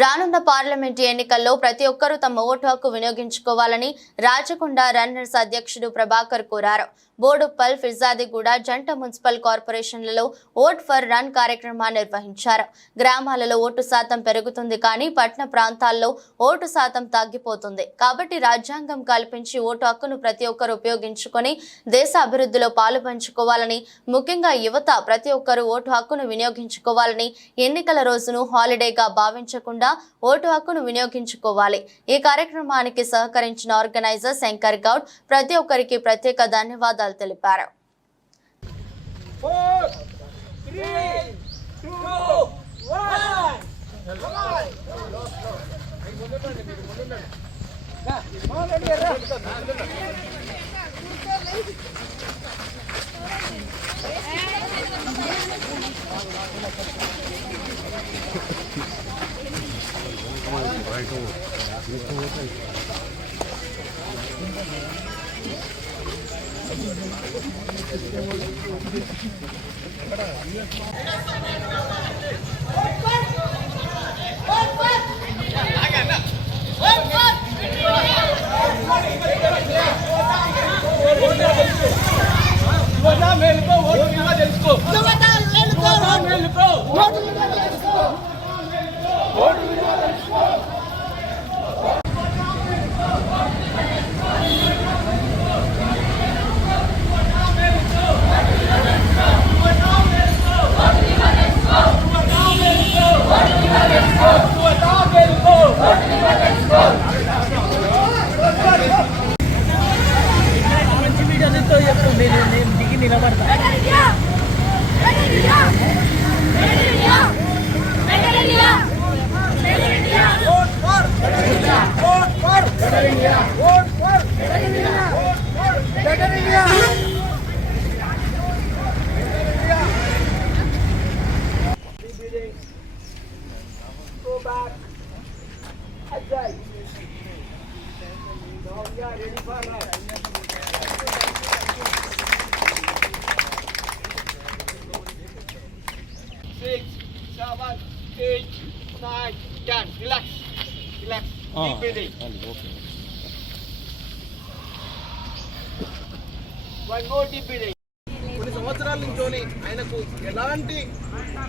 రానున్న పార్లమెంట్ ఎన్నికల్లో ప్రతి ఒక్కరూ తమ ఓటు హక్కు వినియోగించుకోవాలని రాచకొండ రన్నర్స్ అధ్యక్షుడు ప్రభాకర్ కోరారు. బోడుప్పల్, ఫిర్జాదిగూడ జంట మున్సిపల్ కార్పొరేషన్లలో ఓట్ ఫర్ రన్ కార్యక్రమాన్ని నిర్వహించారు. గ్రామాలలో ఓటు శాతం పెరుగుతుంది కానీ పట్టణ ప్రాంతాల్లో ఓటు శాతం తగ్గిపోతుంది. కాబట్టి రాజ్యాంగం కల్పించి ఓటు హక్కును ప్రతి ఒక్కరూ ఉపయోగించుకొని దేశ అభివృద్ధిలో పాలుపంచుకోవాలని, ముఖ్యంగా యువత ప్రతి ఒక్కరూ ఓటు హక్కును వినియోగించుకోవాలని, ఎన్నికల రోజును హాలిడేగా భావించకుండా ఓటు హక్కును వినియోగించుకోవాలి. ఈ కార్యక్రమానికి సహకరించిన ఆర్గనైజర్ శంకర్ గౌడ్ ప్రతి ఒక్కరికి ప్రత్యేక ధన్యవాదాలు తెలిపారు. 4, 3, 2, 8, 9, 10. Relax. Deep breathing. Okay. One more deep breathing. కొన్ని సంవత్సరాల నుంచోని ఆయనకు ఎలాంటి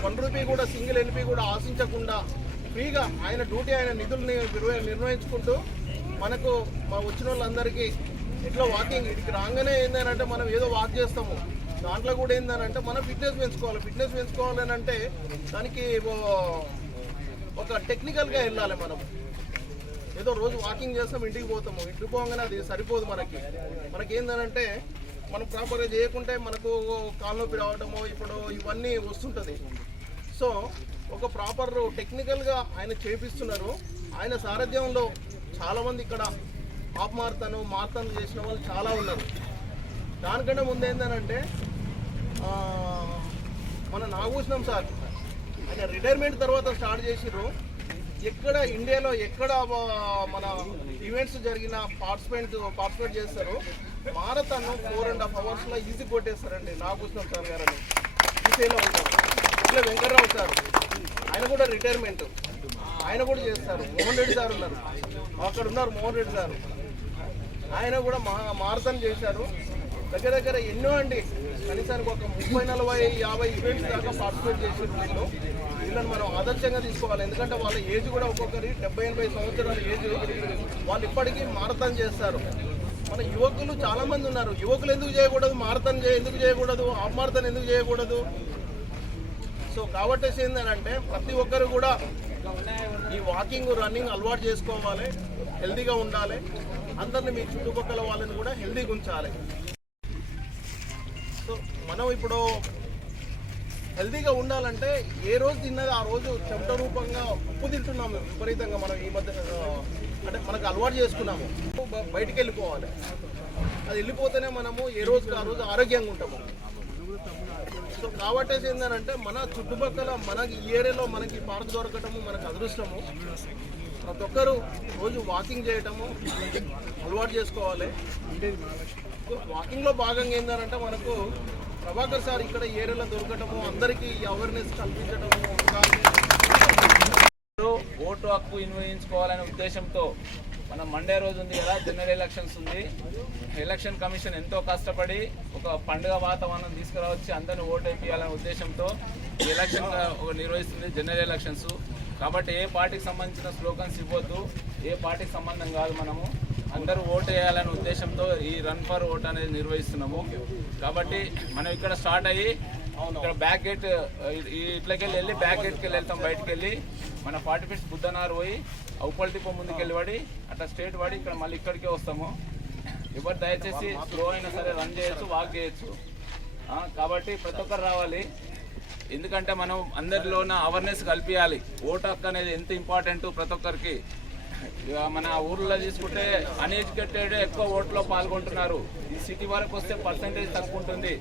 ₹1 కూడా సింగిల్ ఎన్పీ కూడా ఆశించకుండా ఫ్రీగా ఆయన డ్యూటీ, ఆయన నిధుల్ని నిర్వహించుకుంటూ మనకు మా వచ్చిన వాళ్ళందరికీ ఇట్లా వాకింగ్ ఇక్కడికి రాగానే ఏంటంటే మనం ఏదో వాక్ చేస్తాము. దాంట్లో కూడా ఏంటంటే మనం ఫిట్నెస్ పెంచుకోవాలని అంటే దానికి ఒక టెక్నికల్గా వెళ్ళాలి. మనం ఏదో రోజు వాకింగ్ చేస్తాం, ఇంటికి పోగానే అది సరిపోదు. మనకి ఏంటంటే మనం ప్రాపర్గా చేయకుంటే మనకు కాలు నొప్పి రావడము ఇప్పుడు ఇవన్నీ వస్తుంటుంది. సో ఒక ప్రాపర్ టెక్నికల్గా ఆయన చేపిస్తున్నారు. ఆయన సారథ్యంలో చాలామంది ఇక్కడ హాఫ్ మారథాన్ చేసిన వాళ్ళు చాలా ఉన్నారు. దానికంటే ముందు ఏంటంటే మన నాగభూషణం సార్ ఆయన రిటైర్మెంట్ తర్వాత స్టార్ట్ చేసిర్రు. ఎక్కడ ఇండియాలో ఎక్కడ మన ఈవెంట్స్ జరిగిన పార్టిసిపేట్ చేస్తారు. మారథాన్ 4.5 అవర్స్లో ఈజీ కొట్టేస్తారండి నాగభూషణం సార్ గారు అని ఈసీలో ఉంటారు. ఇట్లా వెంకట్రావు సార్ ఆయన కూడా రిటైర్మెంట్, ఆయన కూడా చేస్తారు. మోహన్ రెడ్డి సార్ ఉన్నారు, అక్కడ ఉన్నారు మోహన్ రెడ్డి సార్, ఆయన కూడా మారథాన్ చేశారు. దగ్గర ఎన్నో అండి, కనీసానికి ఒక 30-40-50 ఈవెంట్స్ దాకా పార్టిసిపేట్ చేసిన వీళ్ళని మనం ఆదర్శంగా తీసుకోవాలి. ఎందుకంటే వాళ్ళ ఏజ్ కూడా ఒక్కొక్కరి 70-80 సంవత్సరాల ఏజ్, వాళ్ళు ఇప్పటికీ మారథాన్ చేస్తారు. మన యువకులు చాలామంది ఉన్నారు. యువకులు ఎందుకు చేయకూడదు, మారథాన్ ఎందుకు చేయకూడదు, హాఫ్ మారథాన్ ఎందుకు చేయకూడదు? సో కాబట్టి ఏంటంటే ప్రతి ఒక్కరు కూడా ఈ వాకింగ్ రన్నింగ్ అలవాటు చేసుకోవాలి, హెల్తీగా ఉండాలి. అందరినీ మీ చుట్టుపక్కల వాళ్ళని కూడా హెల్తీగా ఉంచాలి. సో మనం ఇప్పుడు హెల్తీగా ఉండాలంటే ఏ రోజు తిన్నది ఆ రోజు చెమట రూపంగా ఉప్పు తింటున్నాము విపరీతంగా. మనం ఈ మధ్య అంటే మనకు అలవాటు చేసుకున్నాము. బయటికి వెళ్ళిపోవాలి, అది వెళ్ళిపోతేనే మనము ఏ రోజుకి ఆ రోజు ఆరోగ్యంగా ఉంటాము. సో కాబట్టి ఏంటంటే మన చుట్టుపక్కల మనకి ఈ ఏరియాలో మనకి పార్క్ దొరకటము మనకు అదృష్టము. ప్రతి ఒక్కరు రోజు వాకింగ్ చేయటము అలవాటు చేసుకోవాలి. వాకింగ్లో భాగంగా ఏంటంటే మనకు ప్రభాకర్ సార్ ఇక్కడ ఏరియాలో దొరకటము, అందరికీ అవేర్నెస్ కల్పించటము. పాటు ఓటు హక్కు వినియోగించుకోవాలనే ఉద్దేశంతో మన మండే రోజు ఉంది కదా, జనరల్ ఎలక్షన్స్ ఉంది. ఎలక్షన్ కమిషన్ ఎంతో కష్టపడి ఒక పండుగ వాతావరణం తీసుకురావచ్చి అందరిని ఓటు వేయాలనే ఉద్దేశంతో ఈ ఎలక్షన్ నిర్వహిస్తుంది, జనరల్ ఎలక్షన్స్. కాబట్టి ఏ పార్టీకి సంబంధించిన స్లోగన్స్ ఇవ్వద్దు, ఏ పార్టీకి సంబంధం కాదు, మనము అందరూ ఓటు వేయాలనే ఉద్దేశంతో ఈ రన్ ఫర్ ఓట్ అనేది నిర్వహిస్తున్నాము. కాబట్టి మనం ఇక్కడ స్టార్ట్ అయ్యి ఇక్కడ బ్యాక్ గేట్ ఇట్లకెళ్ళి వెళ్ళి బ్యాక్ గేట్కి వెళ్తాం, బయటకు వెళ్ళి మన 40 ఫీట్స్ బుద్ధనారు పోయి ఉప్పల్ టిప్పో ముందుకెళ్ళి పడి అట్లా స్ట్రేట్ పడి ఇక్కడ మళ్ళీ ఇక్కడికే వస్తాము. ఎవరు దయచేసి స్లో అయినా సరే రన్ చేయొచ్చు, వాక్ చేయొచ్చు. కాబట్టి ప్రతి ఒక్కరు రావాలి, ఎందుకంటే మనం అందరిలోన అవేర్నెస్ కల్పించాలి. ఓటు హక్కు అనేది ఎంత ఇంపార్టెంట్ ప్రతి ఒక్కరికి. మన ఊర్లో తీసుకుంటే అన్ఎడ్యుకేటెడ్ ఎక్కువ ఓట్లో పాల్గొంటున్నారు. ఈ సిటీ వరకు వస్తే పర్సంటేజ్ తక్కువ ఉంటుంది.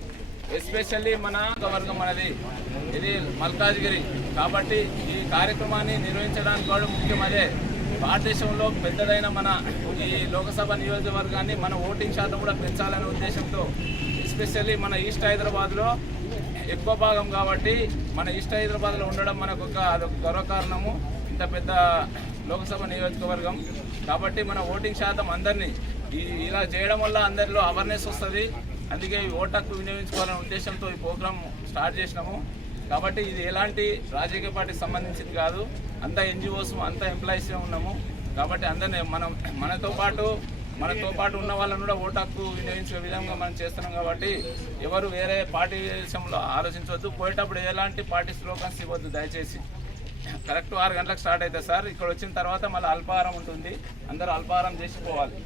ఎస్పెషల్లీ మన వర్గం మనది ఇది మల్కాజ్గిరి. కాబట్టి ఈ కార్యక్రమాన్ని నిర్వహించడానికి కూడా ముఖ్యం అదే. భారతదేశంలో పెద్దదైన మన ఈ లోకసభ నియోజకవర్గాన్ని మన ఓటింగ్ శాతం కూడా పెంచాలనే ఉద్దేశంతో ఎస్పెషల్లీ మన ఈస్ట్ హైదరాబాద్లో ఎక్కువ భాగం కాబట్టి మన ఈస్ట్ హైదరాబాద్లో ఉండడం మనకు అదొక గర్వకారణము. ఇంత పెద్ద లోకసభ నియోజకవర్గం కాబట్టి మన ఓటింగ్ శాతం అందరినీ ఇలా చేయడం వల్ల అందరిలో అవేర్నెస్ వస్తుంది. అందుకే ఈ ఓటు హక్కు వినియోగించుకోవాలనే ఉద్దేశంతో ఈ ప్రోగ్రామ్ స్టార్ట్ చేసినాము. కాబట్టి ఇది ఎలాంటి రాజకీయ పార్టీకి సంబంధించింది కాదు, అంతా ఎన్జిఓస్ అంతా ఎంప్లాయీస్ ఉన్నాము. కాబట్టి అందరినీ మనతో పాటు ఉన్న వాళ్ళని కూడా ఓటు హక్కు వినియోగించే విధంగా మనం చేస్తున్నాం. కాబట్టి ఎవరు వేరే పార్టీ విషయంలో ఆలోచించవద్దు, పోయేటప్పుడు ఎలాంటి పార్టీ స్లోగన్స్ ఇవ్వద్దు దయచేసి. కరెక్ట్ 6 గంటలకు స్టార్ట్ అవుతుంది సార్. ఇక్కడ వచ్చిన తర్వాత మళ్ళీ అల్పాహారం ఉంటుంది, అందరూ అల్పాహారం చేసిపోవాలి.